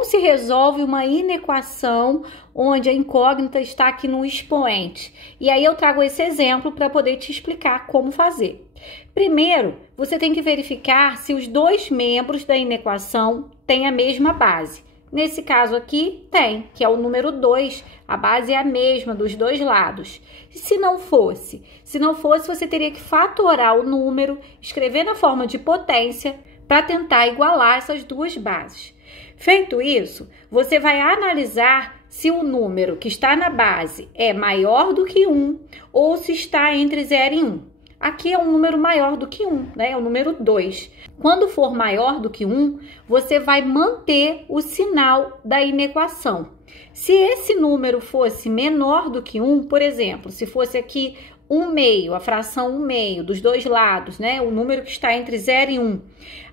como se resolve uma inequação onde a incógnita está aqui no expoente? E aí eu trago esse exemplo para poder te explicar como fazer. Primeiro, você tem que verificar se os dois membros da inequação têm a mesma base. Nesse caso aqui, tem, que é o número 2, a base é a mesma dos dois lados. Se não fosse, você teria que fatorar o número, escrever na forma de potência, para tentar igualar essas duas bases. Feito isso, você vai analisar se o número que está na base é maior do que 1 ou se está entre 0 e 1. Aqui é um número maior do que 1, né? É o número 2. Quando for maior do que 1, você vai manter o sinal da inequação. Se esse número fosse menor do que 1, por exemplo, se fosse aqui 1/2, a fração 1/2 dos dois lados, né? O número que está entre 0 e 1.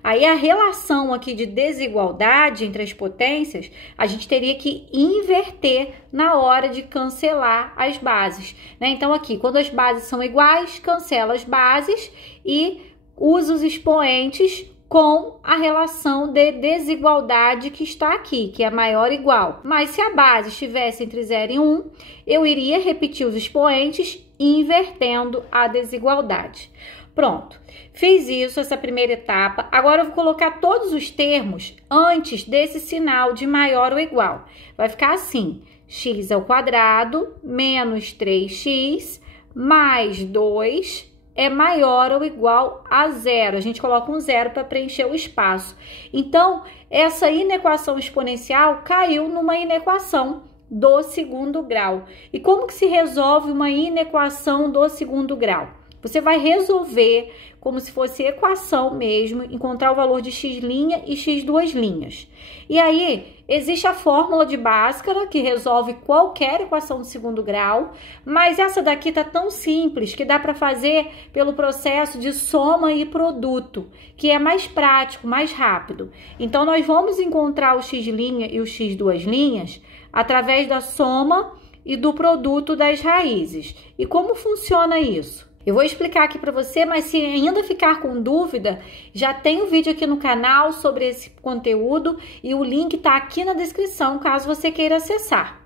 Aí a relação aqui de desigualdade entre as potências, a gente teria que inverter na hora de cancelar as bases, né? Então aqui, quando as bases são iguais, cancela as bases e usa os expoentes com a relação de desigualdade que está aqui, que é maior ou igual. Mas se a base estivesse entre 0 e 1, eu iria repetir os expoentes invertendo a desigualdade. Pronto, fiz isso, essa primeira etapa. Agora eu vou colocar todos os termos antes desse sinal de maior ou igual. Vai ficar assim, x² menos 3x mais 2 é maior ou igual a 0. A gente coloca um 0 para preencher o espaço. Então, essa inequação exponencial caiu numa inequação do segundo grau. E como que se resolve uma inequação do segundo grau? Você vai resolver como se fosse equação mesmo, encontrar o valor de x' e x². E aí, existe a fórmula de Bhaskara, que resolve qualquer equação do segundo grau, mas essa daqui tá tão simples que dá para fazer pelo processo de soma e produto, que é mais prático, mais rápido. Então, nós vamos encontrar o x' e o x² através da soma e do produto das raízes. E como funciona isso? Eu vou explicar aqui para você, mas se ainda ficar com dúvida, já tem um vídeo aqui no canal sobre esse conteúdo e o link tá aqui na descrição, caso você queira acessar.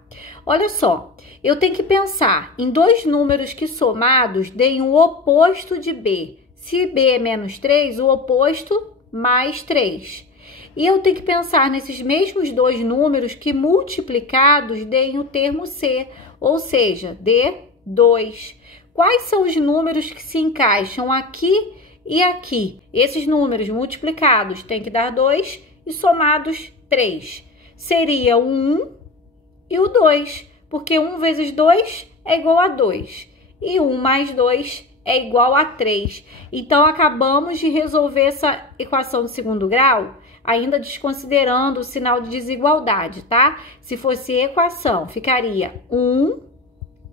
Olha só, eu tenho que pensar em dois números que somados deem o oposto de B. Se B é menos 3, o oposto mais 3. E eu tenho que pensar nesses mesmos dois números que multiplicados deem o termo C, ou seja, dê 2. Quais são os números que se encaixam aqui e aqui? Esses números multiplicados têm que dar 2 e somados 3. Seria o 1 e o 2, porque 1 vezes 2 é igual a 2. E 1 mais 2 é igual a 3. Então, acabamos de resolver essa equação do segundo grau, ainda desconsiderando o sinal de desigualdade, tá? Se fosse equação, ficaria 1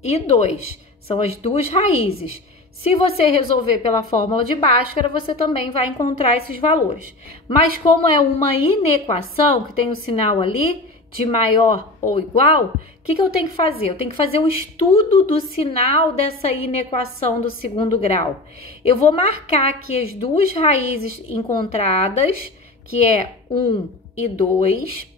e 2. São as duas raízes. Se você resolver pela fórmula de Bhaskara, você também vai encontrar esses valores. Mas como é uma inequação, que tem o sinal ali de maior ou igual, o que eu tenho que fazer? Eu tenho que fazer o estudo do sinal dessa inequação do segundo grau. Eu vou marcar aqui as duas raízes encontradas, que é 1 e 2.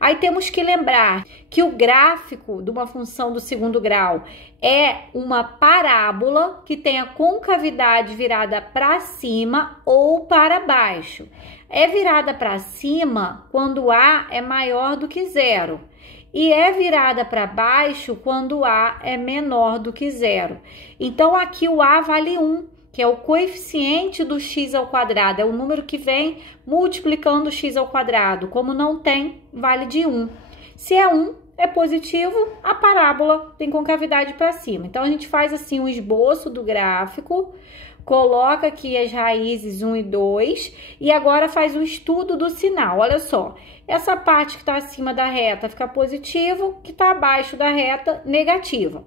Aí temos que lembrar que o gráfico de uma função do segundo grau é uma parábola que tem a concavidade virada para cima ou para baixo. É virada para cima quando A é maior do que 0 e é virada para baixo quando A é menor do que 0. Então, aqui o A vale 1. Que é o coeficiente do x², é o número que vem multiplicando o x². Como não tem, vale de 1. Se é 1, é positivo, a parábola tem concavidade para cima. Então, a gente faz assim um esboço do gráfico, coloca aqui as raízes 1 e 2 e agora faz o estudo do sinal. Olha só, essa parte que está acima da reta fica positivo, que está abaixo da reta, negativa.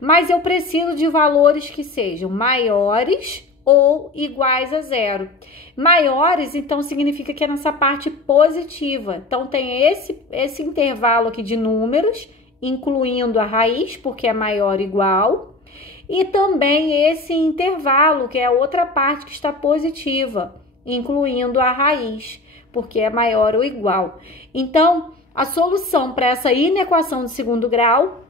Mas eu preciso de valores que sejam maiores ou iguais a 0. Maiores, então, significa que é nessa parte positiva. Então, tem esse intervalo aqui de números, incluindo a raiz, porque é maior ou igual. E também esse intervalo, que é a outra parte que está positiva, incluindo a raiz, porque é maior ou igual. Então, A solução para essa inequação de segundo grau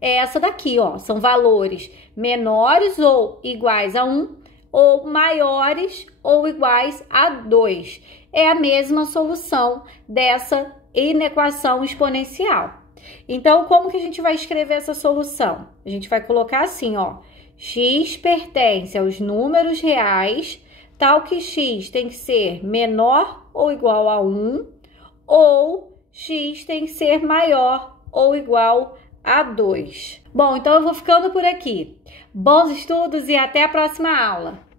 é essa daqui, ó. São valores menores ou iguais a 1 ou maiores ou iguais a 2. É a mesma solução dessa inequação exponencial. Então, como que a gente vai escrever essa solução? A gente vai colocar assim, ó. X pertence aos números reais, tal que x tem que ser menor ou igual a 1, ou x tem que ser maior ou igual a 2. Bom, então eu vou ficando por aqui. Bons estudos e até a próxima aula!